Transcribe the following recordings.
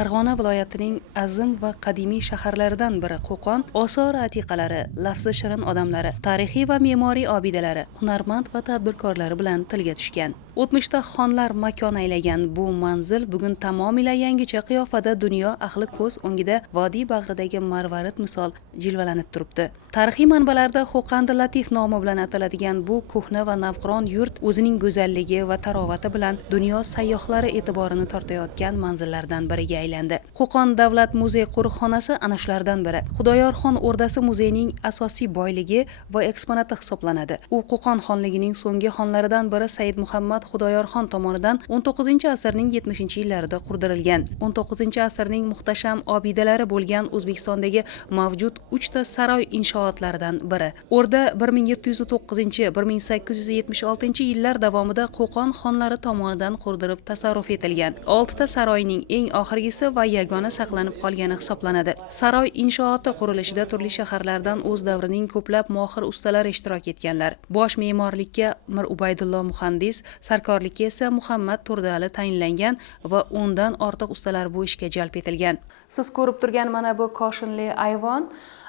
Farg'ona viloyatining azim va qadimiy shaharlaridan biri Qo'qon osor atiqalari, lafzi shirin odamlari, tarixiy va me'moriy obidalari, hunarmand va tadbirkorlari bilan tilga tushgan. O'tmishda xonlar makon aylagan bu manzil bugun tamomila yangicha qiyofada dunyo ahli ko'z o'ngida vodiy bag'ridagi marvarid misol jilvalanib turibdi. Tarixiy manbalarda Xo'qandi Latif nomi bilan ataladigan bu ko'hna va navqiron yurt o'zining go'zalligi va tarovati bilan dunyo sayyohlari e'tiborini tortayotgan manzillardan biriga aylandi. Qo'qon davlat muzey qo'riqxonasi ana shulardan biri. Xudoyorxon o'rdasi muzeyining asosiy boyligi va eksponati hisoblanadi. U Qo'qon xonligining so'nggi xonlaridan biri Said Muhammad Xudoyorxon tomonidan 19-asrning 70-yillarida qurdirilgan. 19-asrning muhtasham obidalari bo'lgan O'zbekistondagi mavjud 3 ta saroy inshootlaridan biri. O'rda 1709-1876-yillar davomida Qo'qon xonlari tomonidan qurdirib tasarruf etilgan. 6 ta saroyning eng oxirgisi va yagona saqlanib qolgani hisoblanadi. Saroy inshooti qurilishida turli shaharlardan o'z davrining ko'plab mohir ustalari ishtirok etganlar. Bosh me'morlikka Mir Ubaydullo muhandis, sarkorlikka esa Muhammad Turdiali tayinlangan va 10 dan ortiq ustalar bu ishga jalb etilgan. Siz ko'rib turgan mana bu koshinli ayvon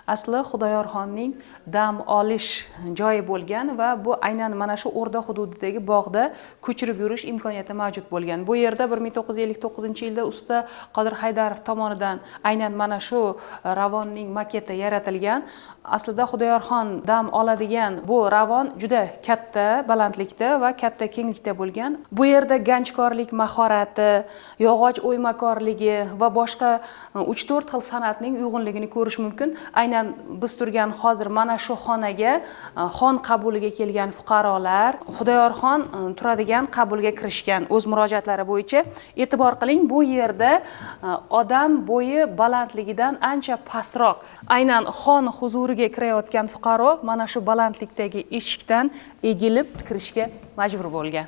asli Xudoyorxonning dam olish joyi bo'lgan va bu aynan mana shu o'rda hududidagi bog'da ko'chirib yurish imkoniyati mavjud bo'lgan. Bu yerda 1959-yilda usta Qodir Haydarov tomonidan aynan mana shu ravonning maketi yaratilgan. Aslida Xudoyorxon dam oladigan bu ravon juda katta balandlikda va katta kenglikda bo'lgan. Bu yerda ganchkorlik mahorati, yog'och o'ymakorligi va boshqa 3-4 xil san'atning uyg'unligini ko'rish mumkin. Aynan biz turgan hozir mana shu xonaga xon qabuliga kelgan fuqarolar Xudoyorxon turadigan qabulga kirishgan. O'z murojaatlari bo'yicha e'tibor qiling, bu yerda odam bo'yi balandligidan ancha pastroq. Aynan xon huzuriga kirayotgan fuqaro mana shu balandlikdagi eshikdan egilib kirishga majbur bo'lgan.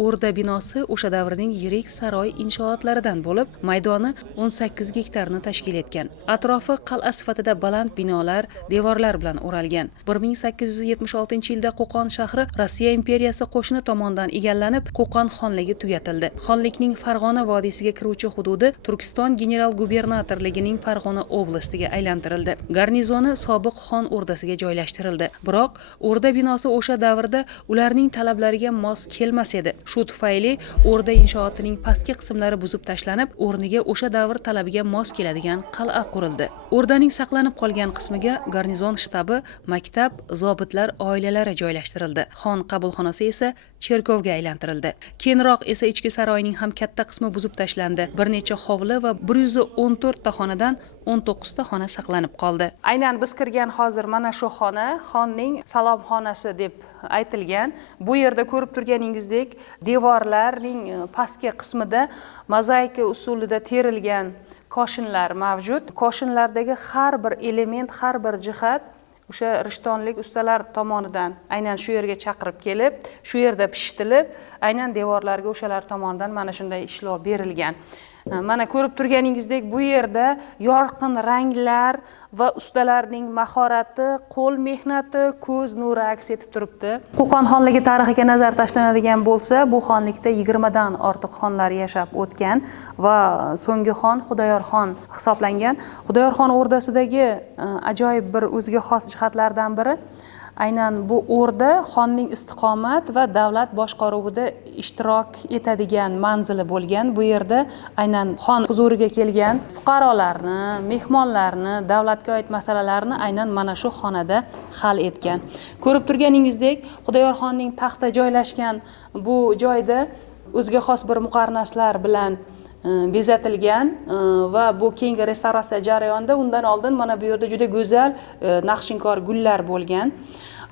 O'rda binosi o'sha davrning yirik saroy inshootlaridan bo'lib, maydoni 18 gektarni tashkil etgan. Atrofi qal'a sifatida baland binolar, devorlar bilan o'ralgan. 1876-yilda Qo'qon shahri Rossiya imperiyasi qo'shini tomonidan egallanib, Qo'qon xonligi tugatildi. Xonlikning Farg'ona vodiysiga kiruvchi hududi Turkiston general gubernatorligining Farg'ona oblastiga aylantirildi. Garnizoni sobiq xon o'rdasiga joylashtirildi. Biroq o'rda binosi o'sha davrda ularning talablariga mos kelmas edi. Shu tufayli o'rda inshootining pastki qismlari buzib tashlanib, o'rniga o'sha davr talabiga mos keladigan qal'a qurildi. O'rdaning saqlanib qolgan qismiga garnizon shtabi, maktab, zobitlar oilalari joylashtirildi. Xon qabulxonasi esa cherkovga aylantirildi. Keyinroq esa ichki saroyning ham katta qismi buzib tashlandi. Bir necha hovli va 114 ta xonadan 19 ta xona saqlanib qoldi. Aynan biz kirgan hozir mana shu xona xonning salomxonasi deb aytilgan. Bu yerda ko'rib turganingizdek, devorlarning pastki qismida mozaika usulida terilgan koshinlar mavjud. Koshinlardagi har bir element, har bir jihat o'sha rishtonlik ustalar tomonidan aynan shu yerga chaqirib kelib, shu yerda pishitilib, aynan devorlarga o'shalar tomonidan mana shunday ishlov berilgan. Mana ko'rib turganingizdek, bu yerda yorqin ranglar va ustalarning mahorati, qo'l mehnati, ko'z nuri aks etib turibdi. Qo'qon xonligi tarixiga nazar tashlanadigan bo'lsa, bu xonlikda 20 dan ortiq xonlar yashab o'tgan va so'nggi xon Xudoyorxon hisoblangan. Xudoyorxon o'rdasidagi ajoyib bir o'ziga xos jihatlardan biri aynan bu o'rda xonning istiqomat va davlat boshqaruvida ishtirok etadigan manzili bo'lgan. Bu yerda aynan xon huzuriga kelgan fuqarolarni, mehmonlarni, davlatga oid masalalarni aynan mana shu xonada hal etgan. Ko'rib turganingizdek, Xudoyorxonning taxti joylashgan bu joyda o'ziga xos bir muqarnaslar bilan bezatilgan va bu keyingi restavratsiya jarayonida undan oldin mana bu yerda juda go'zal naqshinkor gullar bo'lgan.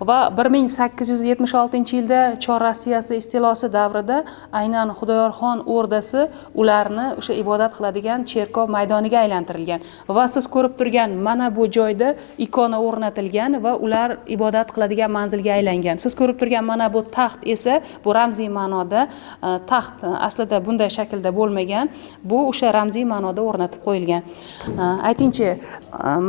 Va 1876-yilda Chor Rossiyasi istilosi davrida aynan Xudoyorxon o'rdasi ularni o'sha ibodat qiladigan cherkov maydoniga aylantirilgan. Va siz ko'rib turgan mana bu joyda ikona o'rnatilgan va ular ibodat qiladigan manzilga aylangan. Siz ko'rib turgan mana bu taxt esa bu ramziy ma'noda taxt aslida bunday shaklda bo'lmagan. Bu o'sha ramziy ma'noda o'rnatib qo'yilgan. Aytingchi,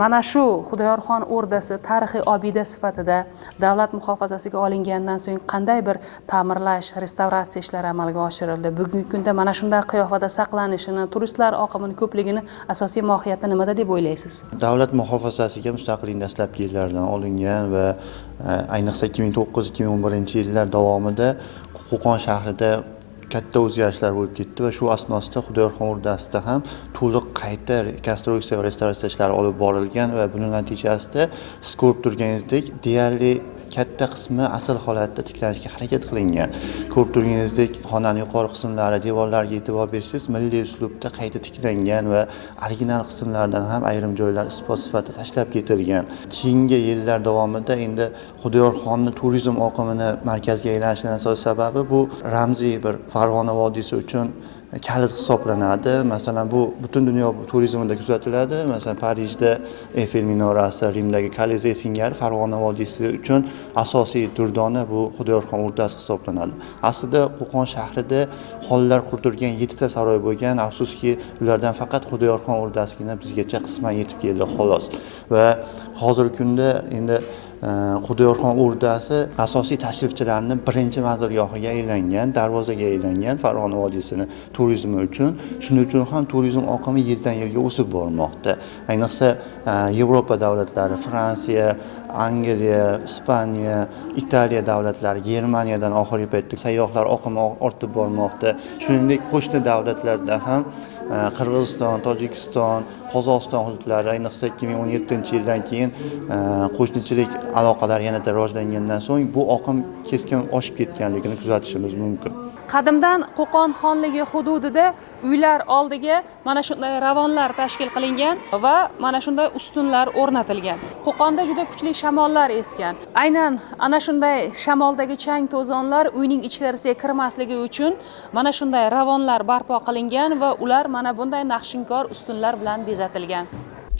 mana shu Xudoyorxon o'rdasi tarixiy obida sifatida davlat muhofazasiga olingandan so'ng qanday bir ta'mirlash, restavratsiya ishlari amalga oshirildi? Bugungi kunda mana shunday qiyofada saqlanishini, turistlar oqimini ko'pligini asosiy mohiyati nimada deb o'ylaysiz? Davlat muhofazasiga mustaqillik dastlabki yillaridan olingan va ayniqsa 2009-2011 yillar davomida Qo'qon shahrida katta o'zgarishlar bo'lib ketdi va shu asnosida Xudoyorxon o'rdasida ham to'liq qayta rekonstruksiya va restavratsiya ishlari olib borilgan va buning natijasida siz ko'rib turganingizdek deyarli katta qismi asl holatda tiklanishga harakat qilingan. Ko'rib turganingizdek xonaning yuqori qismlari, devorlariga e'tibor bersangiz milliy uslubda qayta tiklangan va original qismlardan ham ayrim joylar isbot sifatida tashlab ketilgan. Keyingi yillar davomida endi Xudoyorxonni turizm oqimini markazga aylanishining asosiy sababi bu ramziy bir Farg'ona vodiysi uchun kalit hisoblanadi. Masalan, bu butun dunyo turizmida kuzatiladi. Masalan, Parijda Eyfel minorasi, Rimdagi Kolizey singari Farg'ona vodiysi uchun asosiy durdona bu Xudoyorxon o'rdasi hisoblanadi. Aslida Qo'qon shahrida xonlar qurdirgan 7 ta saroy bo'lgan, afsuski ulardan faqat Xudoyorxon o'rdasigina bizgacha qisman yetib keldi xolos. Va hozirgi kunda endi Xudoyorxon o'rdasi asosiy tashrifchilarni birinchi manzilgohiga aylangan, darvozaga aylangan Farg'ona vodiysini turizmi uchun. Shuning uchun ham turizm oqimi yildan yilga o'sib bormoqda. Ayniqsa Yevropa davlatlari, Fransiya, Angliya, Ispaniya, Italiya davlatlari, Germaniyadan oxirgi paytda sayyohlar oqimi ortib bormoqda. Shuningdek, qo'shni davlatlarda ham Qirg'iziston, Tojikiston, Qozog'iston hududlari ayniqsa 2017-yildan keyin qo'shnichilik aloqalari yanada rivojlangandan so'ng bu oqim keskin oshib ketganligini kuzatishimiz mumkin. Qadimdan Qo'qon xonligi hududida uylar oldiga mana shunday ravonlar tashkil qilingan va mana shunday ustunlar o'rnatilgan. Qo'qonda juda kuchli shamollar esgan. Aynan ana shunday shamoldagi chang to'zonlar uyning ichkarisiga kirmasligi uchun mana shunday ravonlar barpo qilingan va ular mana bunday naqshinkor ustunlar bilan bezatilgan.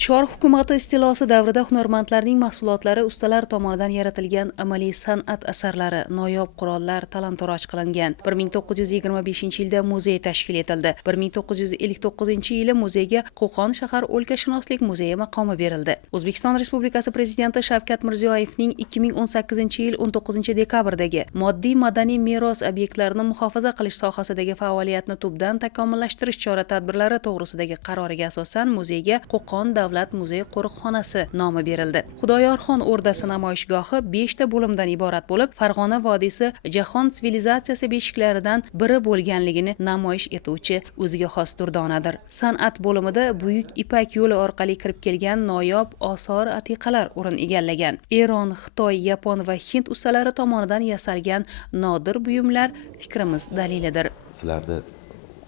Chor hukumati istilosi davrida hunarmandlarning mahsulotlari ustalar tomonidan yaratilgan amaliy san'at asarlari, noyob qurollar talon-toroj qilingan. 1925-yilda muzey tashkil etildi. 1959-yili muzeyga Qo'qon shahar o'lkashunoslik muzeyi maqomi berildi. O'zbekiston Respublikasi Prezidenti Shavkat Mirziyoyevning 2018-yil 19-dekabrdagi moddiy madaniy meros obyektlarini muhofaza qilish sohasidagi faoliyatni tubdan takomillashtirish chora-tadbirlari to'g'risidagi qaroriga asosan muzeyga Qo'qon Davlat muzey qo'riqxonasi nomi berildi. Xudoyorxon o'rdasi namoyishgohi 5 ta bo'limdan iborat bo'lib, Farg'ona vodiysi jahon sivilizatsiyasi beshiklaridan biri bo'lganligini namoyish etuvchi o'ziga xos durdonadir. San'at bo'limida Buyuk Ipak yo'li orqali kirib kelgan noyob osor atiqalar o'rin egallagan. Eron, Xitoy, Yapon va Hind ustalari tomonidan yasalgan nodir buyumlar fikrimiz dalilidir. Sizlarda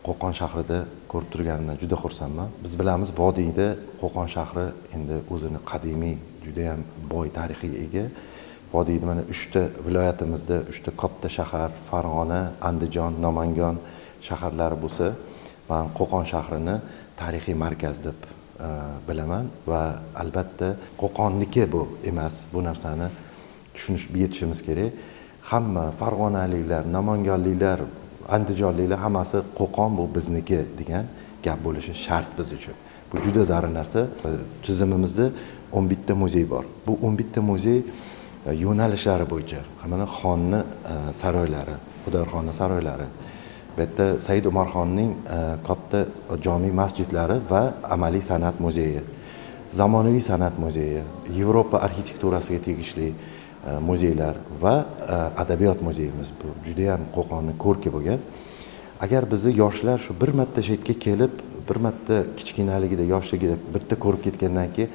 Qo'qon shahrida ko'rib turganimdan juda xursandman. Biz bilamiz, vodiyda Qo'qon shahri endi o'zini qadimiy, juda ham boy tarixga ega. Vodiyda mana 3 ta viloyatimizda 3 ta katta shahar, Farg'ona, Andijon, Namangan shaharlari bo'lsa, men Qo'qon shahrini tarixiy markaz deb bilaman va albatta Qo'qonniki bu emas. Bu narsani tushunib yetishimiz kerak. Hamma farg'onaliklar, namanganliklar, andijonliklar hammasi Qo'qon bu bizniki degan gap bo'lishi shart biz uchun. Bu juda zarur narsa. Tizimimizda 11 ta muzey bor. Bu 11 ta muzey yo'nalishlari bo'yicha, mana xonni saroylari, Xudoyorxonni saroylari, bu yerda Said Umarxonning katta jami masjidlari va amaliy san'at muzeyi, zamonaviy san'at muzeyi, Yevropa arxitekturasiga tegishli muzeylar va adabiyot muzeyimiz. Bu juda ham Qo'qonni ko'rki bo'lgan. Agar bizni yoshlar shu bir marta shetga kelib, bir marta kichkinaligida, yoshligida bitta ko'rib ketgandan keyin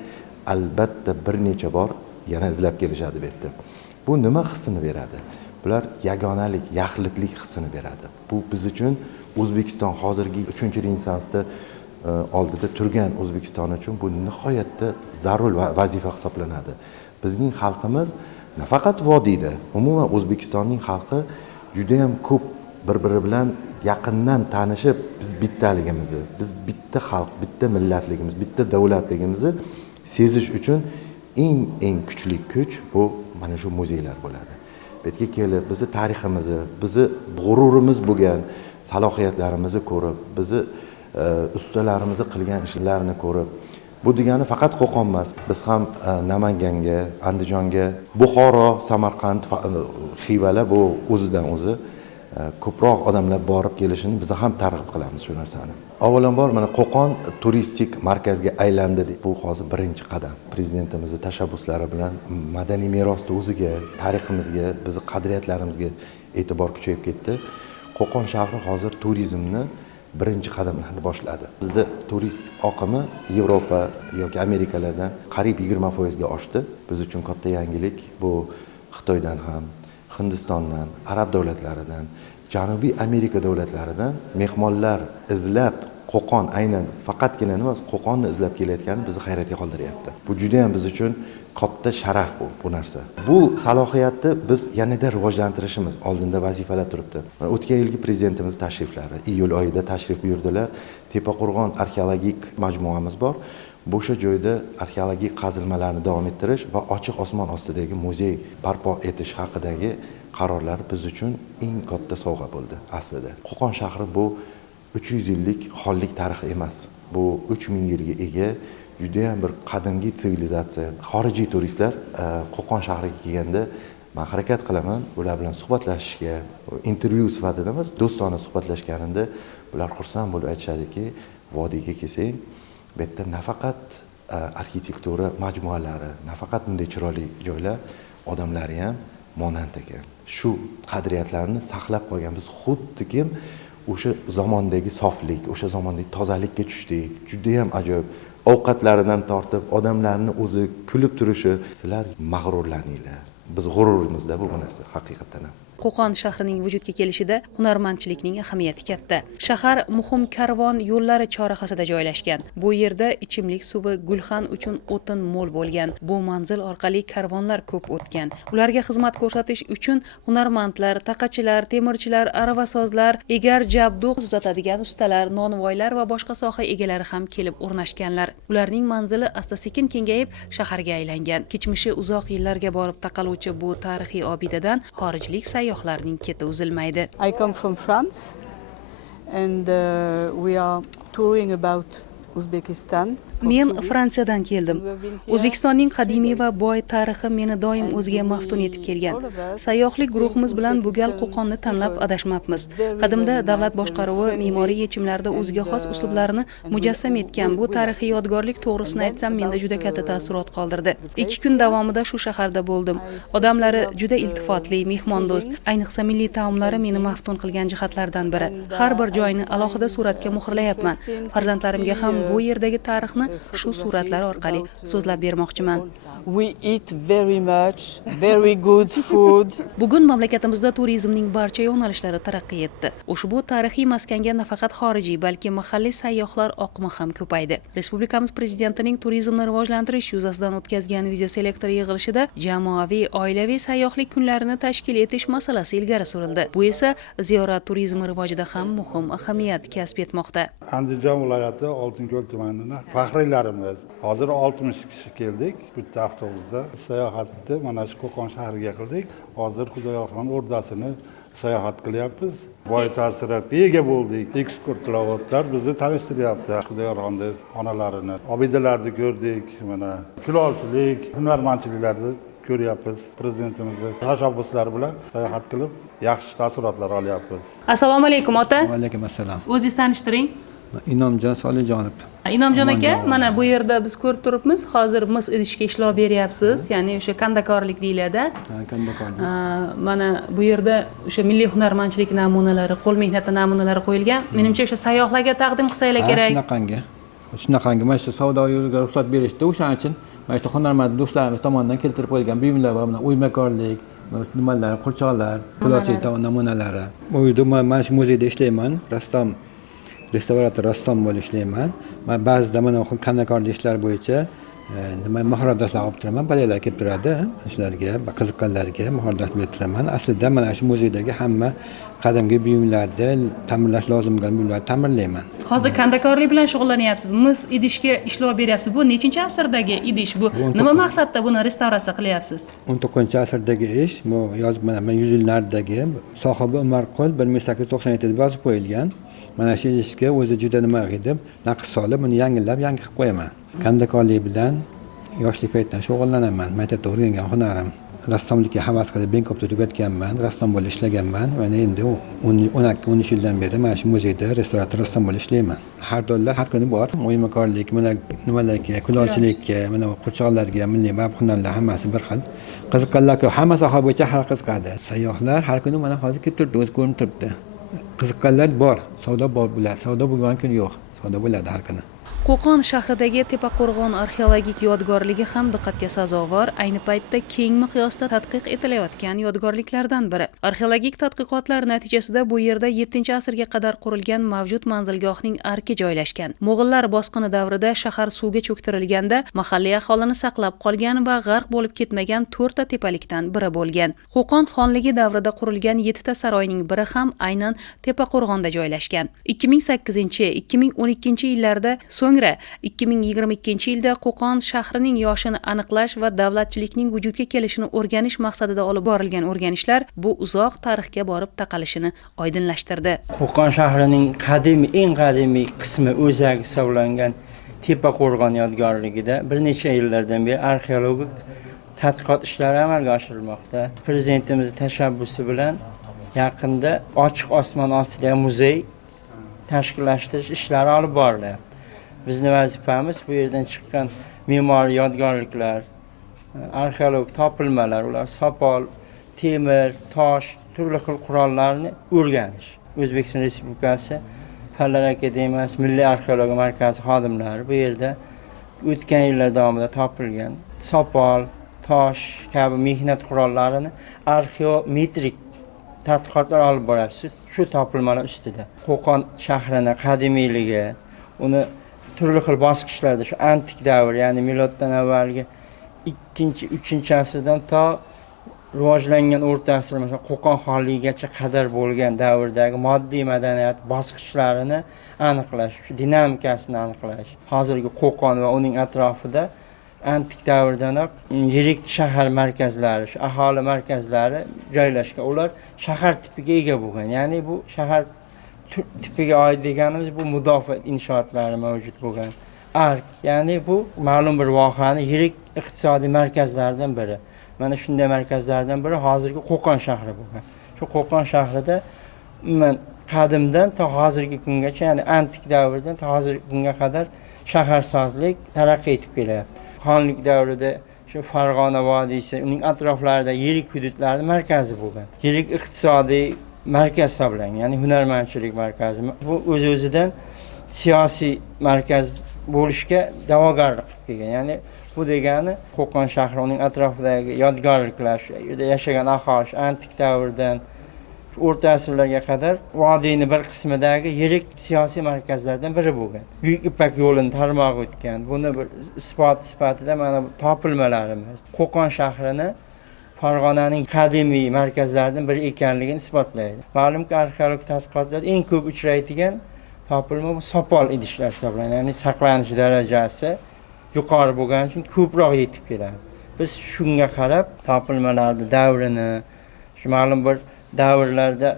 albatta bir necha bor yana izlab kelishadi bu yerda. Bu nima hissini beradi? Bular yagonalik, yaxlitlik hissini beradi. Bu biz uchun O'zbekiston hozirgi 3-renessansda oldida turgan O'zbekiston uchun bu nihoyatda zarur vazifa hisoblanadi. Bizning xalqimiz nafaqat vodiyda, umuman O'zbekistonning xalqi juda ham ko'p bir-biri bilan yaqindan tanishib, biz bittaligimizni, biz bitta xalq, bitta millatligimiz, bitta davlatligimizni sezish uchun eng kuchli kuch bu mana shu muzeylar bo'ladi. Bu yerga kelib, bizni tariximizni, bizni g'ururimiz bo'lgan salohiyatlarimizni ko'rib, bizni ustalarimiz qilgan ishlarini ko'rib, Bu degani faqat Qo'qon emas. Biz ham Namanganga, Andijonga, Buxoro, Samarqand, Xivalar bu o'zidan o'zi ko'proq odamlar borib kelishini biz ham targ'ib qilamiz shu narsani. Avvalambor mana Qo'qon turistik markazga aylandi. Bu hozir birinchi qadam. Prezidentimizning tashabbuslari bilan madaniy merosni o'ziga, tariximizga, bizning qadriyatlarimizga e'tibor kuchayib ketdi. Qo'qon shahri hozir turizmni birinchi qadamlarni boshladi. Bizda turist oqimi Yevropa yoki Amerikalardan qariyb 20% ga oshdi. Biz uchun katta yangilik. Bu Xitoydan ham, Hindistondan, arab davlatlaridan, Janubiy Amerika davlatlaridan mehmonlar izlab Qo'qon aynan faqatgina emas, Qo'qonni izlab kelayotgani bizni hayratga qoldiryapti. Bu juda ham biz uchun katta sharaf bu narsa. Bu salohiyatni biz yanada rivojlantirishimiz oldinda vazifalar turibdi. O'tgan yilgi prezidentimiz tashriflari, iyul oyida tashrif buyurdilar. Tepaqo'rg'on arxeologik majmuamiz bor. Bo'sha joyda arxeologik qazilmalarni davom ettirish va ochiq osmon ostidagi muzey barpo etish haqidagi qarorlar biz uchun eng katta sovg'a bo'ldi aslida. Qo'qon shahri bu 300 yillik xonlik tarixi emas. Bu 3000 yilga ega juda ham bir qadimgi sivilizatsiya. Xorijiy turistlar Qo'qon shahriga kelganda men harakat qilaman ular bilan suhbatlashishga, intervyu sifatida emas, do'stona suhbatlashganimda ular xursand bo'lib aytishadiki, vodiyga kelsang, bu yerda nafaqat arxitektura majmualari, nafaqat bunday chiroyli joylar, odamlari ham monand ekan. Shu qadriyatlarni saqlab qolgan biz xuddiki o'sha zamondagi soflik, o'sha zamondagi tozalikka tushdik. Juda ham ajoyib. Ovqatlaridan tortib, odamlarning o'zi kulib turishi, sizlar mag'rurlaninglar. Biz g'ururimizda bu narsa haqiqatan ham. Qo'qon shahrining vujudga kelishida hunarmandchilikning ahamiyati katta. Shahar muhim karvon yo'llari chorrahasida joylashgan. Bu yerda ichimlik suvi, gulxan uchun o'tin mo'l bo'lgan. Bu manzil orqali karvonlar ko'p o'tgan. Ularga xizmat ko'rsatish uchun hunarmandlar, taqachilar, temirchilar, aravasozlar, egar jabduq uzatadigan ustalar, nonvoylar va boshqa soha egalari ham kelib o'rnashganlar. Ularning manzili asta-sekin kengayib shaharga aylangan. Kechmishi uzoq yillarga borib taqaluvchi bu tarixiy obidadan xorijlik sayyohlarning keti uzilmaydi. I come from France and we are touring about Uzbekistan. Men Fransiyadan keldim. O'zbekistonning qadimiy va boy tarixi meni doim o'ziga maftun etib kelgan. Sayyohlik guruhimiz bilan bu gal Qo'qonni tanlab adashmabmiz. Qadimda davlat boshqaruvi me'moriy yechimlarda o'ziga xos uslublarini mujassam etgan bu tarixiy yodgorlik to'g'risini aytsam menda juda katta taassurot qoldirdi. 2 kun davomida shu shaharda bo'ldim. Odamlari juda iltifotli, mehmondo'st, ayniqsa milliy taomlari meni maftun qilgan jihatlardan biri. Har bir joyni alohida suratga muhrlayapman. Farzandlarimga ham bu yerdagi tarixni shu suratlar orqali so'zlab bermoqchiman. We eat very much, very good food. Bugun mamlakatimizda turizmning barcha yo'nalishlari taraqqiy etdi. Ushbu tarixiy maskanga nafaqat xorijiy, balki mahalliy sayyohlar oqimi ham ko'paydi. Respublikamiz prezidentining turizmni rivojlantirish yuzasidan o'tkazgan videoselektor yig'ilishida jamoaviy, oilaviy sayyohlik kunlarini tashkil etish masalasi ilgari surildi. Bu esa ziyorat turizmi rivojida ham muhim ahamiyat kasb etmoqda. Andijon viloyati Oltinko'l tumanining faxriylarimiz hozir 60 kishi keldik. Bitta avtobusda sayohatni mana shu Qo'qon shahriga qildik. Hozir Xudoyorxon o'rdasini sayohat qilyapmiz. Boy ta'sirotga ega bo'ldik. Ekskursiyalar bizni tanishtiryapti. Xudoyorxonni onalarini, obidalarni ko'rdik. Mana kulolchilik, hunarmandchiliklarni ko'ryapmiz. Prezidentimizning tashabbuslari bilan sayohat qilib, yaxshi taassurotlar olyapmiz. Assalomu alaykum ota. Va alaykum assalom. O'zingizni tanishtiring. Inomjon Solijonov. Inomjon aka, mana bu yerda biz ko'rib turibmiz, hozir mis idishga ishlov beryapsiz, ya'ni o'sha kandakorlik deyiladi. Kandakorlik. Mana bu yerda o'sha milliy hunarmandchilik namunalari, qo'l mehnati namunalari qo'yilgan. Menimcha o'sha sayyohlarga taqdim qilsanglar kerak. Shunaqangi mana shu savdo yo'liga ruxsat berishdi. O'shaning uchun mana shu hunarmand do'stlarimiz tomonidan keltirib qo'yilgan buyumlar va o'ymakorlik, nimalar, qurchoqlar, kulolchilik namunalari. Bu yerda mana shu muzeyda ishlayman. Restavrator rassom bo'lib ishlayman. Men ba'zida mana kandakorlik ishlar bo'yicha nima mahoratlar olib turaman, bolalar kelib turadi, shularga, qiziqqanlarga mahorat berib turaman. Aslida mana shu muzeydagi hamma qadimgi buyumlarni ta'mirlash lozim bo'lgan buyumlarni ta'mirlayman. Hozir kandakorlik bilan shug'ullanyapsiz. Mis idishga ishlov beryapsiz. Bu nechinchi asrdagi idish bu? Nima maqsadda buni restavratsiya qilyapsiz? 19-asrdagi ish. Bu yozib mana 100 yillardagi sohibi Umarqul 1897 deb yozib qo'yilgan. mana shu ishga o'zi juda nima qilib naqs solib buni yangi qilib qo'yaman. Kandakorlik bilan yoshlik paytidan shug'ullanaman. Maktabda o'rgangan hunarim, rassomlikka havas qilib Benkobda tugatganman, rassom bo'lib ishlaganman va endi 12-13 yildan beri mana shu muzeyda restorator rassom bo'lib ishlayman. Har doimlar har kuni bor. O'ymakorlik, mana nimalarga, kulolchilikka, mana qo'shiqlarga, milliy hunarlar hammasi bir xil. Qiziqqanlar hamma soha bo'yicha har qiziqadi. Sayyohlar har kuni mana hozir kelib turibdi, o'z ko'rinib turibdi. Qiziqqanlar bor, savdo bor bo'ladi. Savdo bo'lgan kun yo'q. Savdo bo'ladi har kuni. Qo'qon shahridagi Tepaqo'rg'on arxeologik yodgorligi ham diqqatga sazovor, ayni paytda keng miqyosda tadqiq etilayotgan yodgorliklardan biri. Arxeologik tadqiqotlar natijasida bu yerda 7-asrga qadar qurilgan mavjud manzilgohning arki joylashgan. Mo'g'ullar bosqini davrida shahar suvga cho'ktirilganda mahalliy aholini saqlab qolgan va g'arq bo'lib ketmagan 4 ta tepalikdan biri bo'lgan. Qo'qon xonligi davrida qurilgan 7 ta saroyning biri ham aynan Tepaqo'rg'onda joylashgan. 2008-2012 yillarda so'ngra 2022-yilda Qo'qon shahrining yoshini aniqlash va davlatchilikning vujudga kelishini o'rganish maqsadida olib borilgan o'rganishlar bu uzoq tarixga borib taqalishini oydinlashtirdi. Qo'qon shahrining eng qadimiy qismi o'zagi hisoblangan Tepaqo'rg'on yodgorligida bir necha yillardan beri arxeologik tadqiqot ishlari amalga oshirilmoqda. Prezidentimiz tashabbusi bilan yaqinda ochiq osmon ostidagi muzey tashkillashtirish ishlari olib borilyapti. Bizning vazifamiz bu yerdan chiqqan me'moriy yodgorliklar, arxeologik topilmalar, ular sopol, temir, tosh, turli xil qurollarni o'rganish. O'zbekiston Respublikasi Fanlar akademiyasi Milliy arxeologiya markazi xodimlari bu yerda o'tgan yillar davomida topilgan sopol, tosh kabi mehnat qurollarini arxeometrik tadqiqotlar olib boryapti. Shu topilmalar ustida Qo'qon shahrining qadimiyligi, uni turli xil bosqichlarda shu antik davr, ya'ni miloddan avvalgi 2-3 asrdan to rivojlangan o'rta asr, masalan Qo'qon xonligigacha qadar bo'lgan davrdagi moddiy madaniyat bosqichlarini aniqlash, shu dinamikasini aniqlash. Hozirgi Qo'qon va uning atrofida antik davrdanoq yirik shahar markazlari, shu aholi markazlari joylashgan. Ular shahar tipiga ega bo'lgan. Ya'ni bu shahar tipiga oid deganimiz bu mudofaa inshootlari mavjud bo'lgan. Ark, ya'ni bu ma'lum bir vohani yirik iqtisodiy markazlaridan biri. Mana shunday markazlardan biri hozirgi Qo'qon shahri bo'lgan. Shu Qo'qon shahrida qadimdan to hozirgi kungacha, ya'ni antik davrdan to hozirgi kunga qadar shaharsozlik taraqqiy etib kelyapti. Xonlik davrida shu Farg'ona vodiysi, uning atroflarida yirik hududlarning markazi bo'lgan. Yirik iqtisodiy markaz hisoblangan, ya'ni hunarmandchilik markazi. Bu o'z-o'zidan siyosiy markaz bo'lishga da'vogarlik qilgan. Ya'ni bu degani Qo'qon shahri, uning atrofidagi yodgorliklar, shu yerda yashagan aholi antik davrdan o'rta asrlarga qadar vodiyning bir qismidagi yirik siyosiy markazlardan biri bo'lgan. Buyuk Ipak yo'lini tarmog'i o'tgan. Buni bir isbot sifatida mana bu topilmalarimiz Qo'qon shahrini Farg'onaning qadimiy markazlaridan biri ekanligini isbotlaydi. Ma'lumki, arxeologik tadqiqotlarda eng ko'p uchraydigan topilma bu sopol idishlar hisoblanadi. Ya'ni saqlanish darajasi yuqori bo'lgani uchun ko'proq yetib keladi. Biz shunga qarab topilmalarning davrini, shu ma'lum bir davrlarda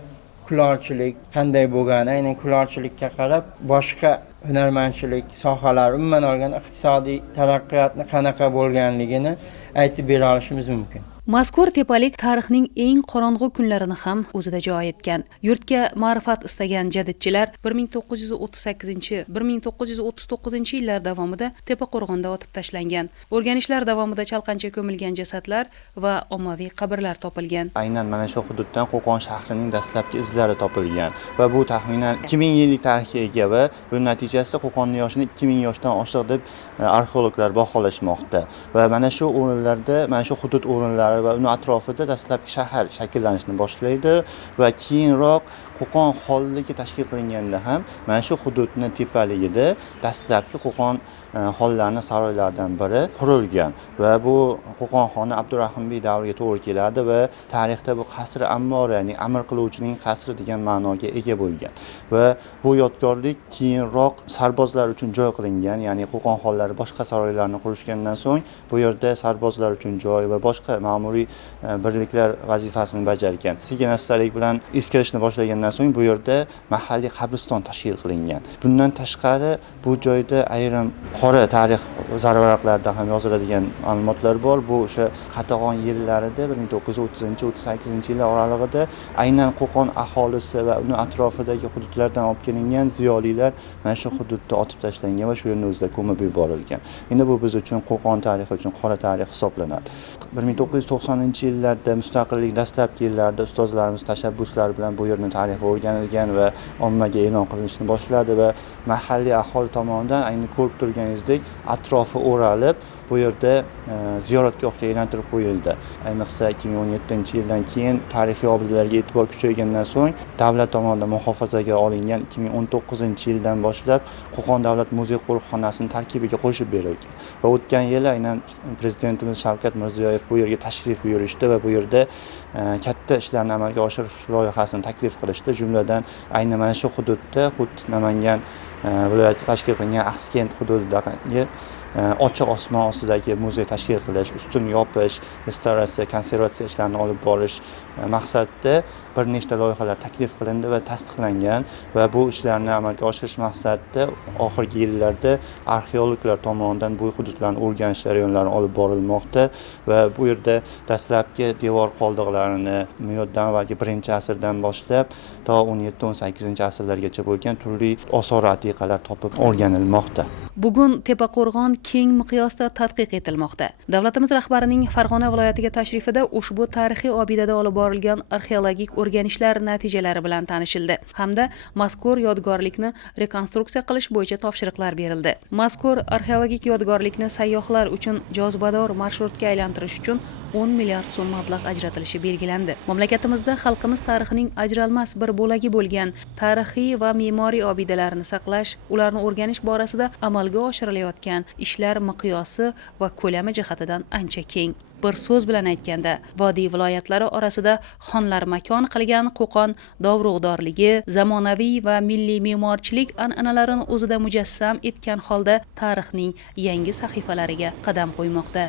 kulolchilik qanday bo'lgani, aynan kulolchilikka qarab boshqa hunarmandchilik sohalari, umuman olganda iqtisodiy taraqqiyotni qanaqa bo'lganligini aytib bera olishimiz mumkin. Mazkur tepalik tarixning eng qorong'u kunlarini ham o'zida joy etgan. Yurtga ma'rifat istagan jadidchilar 1938-1939 yillar davomida Tepaqo'rg'onda otib tashlangan. O'rganishlar davomida chalqancha ko'milgan jasadlar va ommaviy qabrlar topilgan. Aynan mana shu hududdan Qo'qon shahrining dastlabki izlari topilgan va bu taxminan 2000 yillik tarixga ega va bu natijasida Qo'qonning yoshini 2000 yoshdan oshiq deb arxeologlar baholashmoqda. Va mana shu o'rinlarda, mana shu hudud o'rinlari va uni atrofida dastlabki shahar shakllanishni boshlaydi va keyinroq Qo'qon xonligi tashkil qilinganda ham mana shu hududni tepaligida dastlabki Qo'qon xonlarining saroylaridan biri qurilgan va bu Qo'qon xoni Abdurahmonbek davriga to'g'ri keladi va tarixda bu qasri Ammor, ya'ni amr qiluvchining qasri degan ma'noga ega bo'lgan va bu yodgorlik keyinroq sarbozlar uchun joy qilingan, ya'ni Qo'qon xonlari boshqa saroylarni qurishgandan so'ng bu yerda sarbozlar uchun joy va boshqa ma'muriy birliklar vazifasini bajargan. Sekin-astalik bilan eskirishni boshlagandan tugagandan so'ng bu yerda mahalliy qabriston tashkil qilingan. Bundan tashqari bu joyda ayrim qora tarix zarvaraqlarida ham yoziladigan ma'lumotlar bor. Bu o'sha qatag'on yillarida 1930-38 yillar oralig'ida aynan Qo'qon aholisi va uni atrofidagi hududlardan olib kelingan ziyolilar mana shu hududda otib tashlangan va shu yerni o'zida ko'mib yuborilgan. Endi bu biz uchun Qo'qon tarixi uchun qora tarix hisoblanadi. 1990-yillarda mustaqillik dastlabki yillarida ustozlarimiz tashabbuslari bilan bu yerning tarixi o'rganilgan va ommaga e'lon qilinishni boshladi va mahalliy aholi tomonidan ayni ko'rib turganingizdek atrofi o'ralib bu yerda ziyoratgohga aylantirib qo'yildi. Ayniqsa 2017-yildan keyin tarixiy obidalarga e'tibor kuchaygandan so'ng davlat tomonidan muhofazaga olingan 2019-yildan boshlab Qo'qon davlat muzey qo'riqxonasining tarkibiga qo'shib berilgan. Va o'tgan yili aynan prezidentimiz Shavkat Mirziyoyev bu yerga tashrif buyurishdi va bu yerda katta ishlarni amalga oshirish loyihasini taklif qilishdi. Jumladan aynan mana shu hududda Namangan viloyati tashkil qilingan Axsikent hududidagi ochiq osmon ostidagi muzey tashkil qilish, ustuni yopish, restavratsiya, konservatsiya ishlarini olib borish maqsadida bir nechta loyihalar taklif qilindi va tasdiqlangan va bu ishlarni amalga oshirish maqsadida oxirgi yillarda arxeologlar tomonidan bu hududlarni o'rganish jarayonlari olib borilmoqda va bu yerda dastlabki devor qoldiqlarini miloddan avvalgi 1-asrdan boshlab to 17-18 asrlargacha bo'lgan turli osor atiqalar topib o'rganilmoqda. Bugun Tepaqo'rg'on keng miqyosda tadqiq etilmoqda. Davlatimiz rahbarining Farg'ona viloyatiga tashrifida ushbu tarixiy obidada olib borilgan arxeologik o'rganishlar natijalari bilan tanishildi hamda mazkur yodgorlikni rekonstruksiya qilish bo'yicha topshiriqlar berildi. Mazkur arxeologik yodgorlikni sayyohlar uchun jozibador marshrutga aylantirish uchun 10 milliard so'm mablag' ajratilishi belgilandi. Mamlakatimizda xalqimiz tarixining ajralmas bir bo'lagi bo'lgan tarixiy va me'moriy obidalarni saqlash, ularni o'rganish borasida amalga oshirilayotgan ishlar miqyosi va ko'lami jihatidan ancha keng. Bir so'z bilan aytganda, vodiy viloyatlari orasida xonlar makon qilgan Qo'qon dovrug'dorligi, zamonaviy va milliy me'morchilik an'analarini o'zida mujassam etgan holda tarixning yangi sahifalariga qadam qo'ymoqda.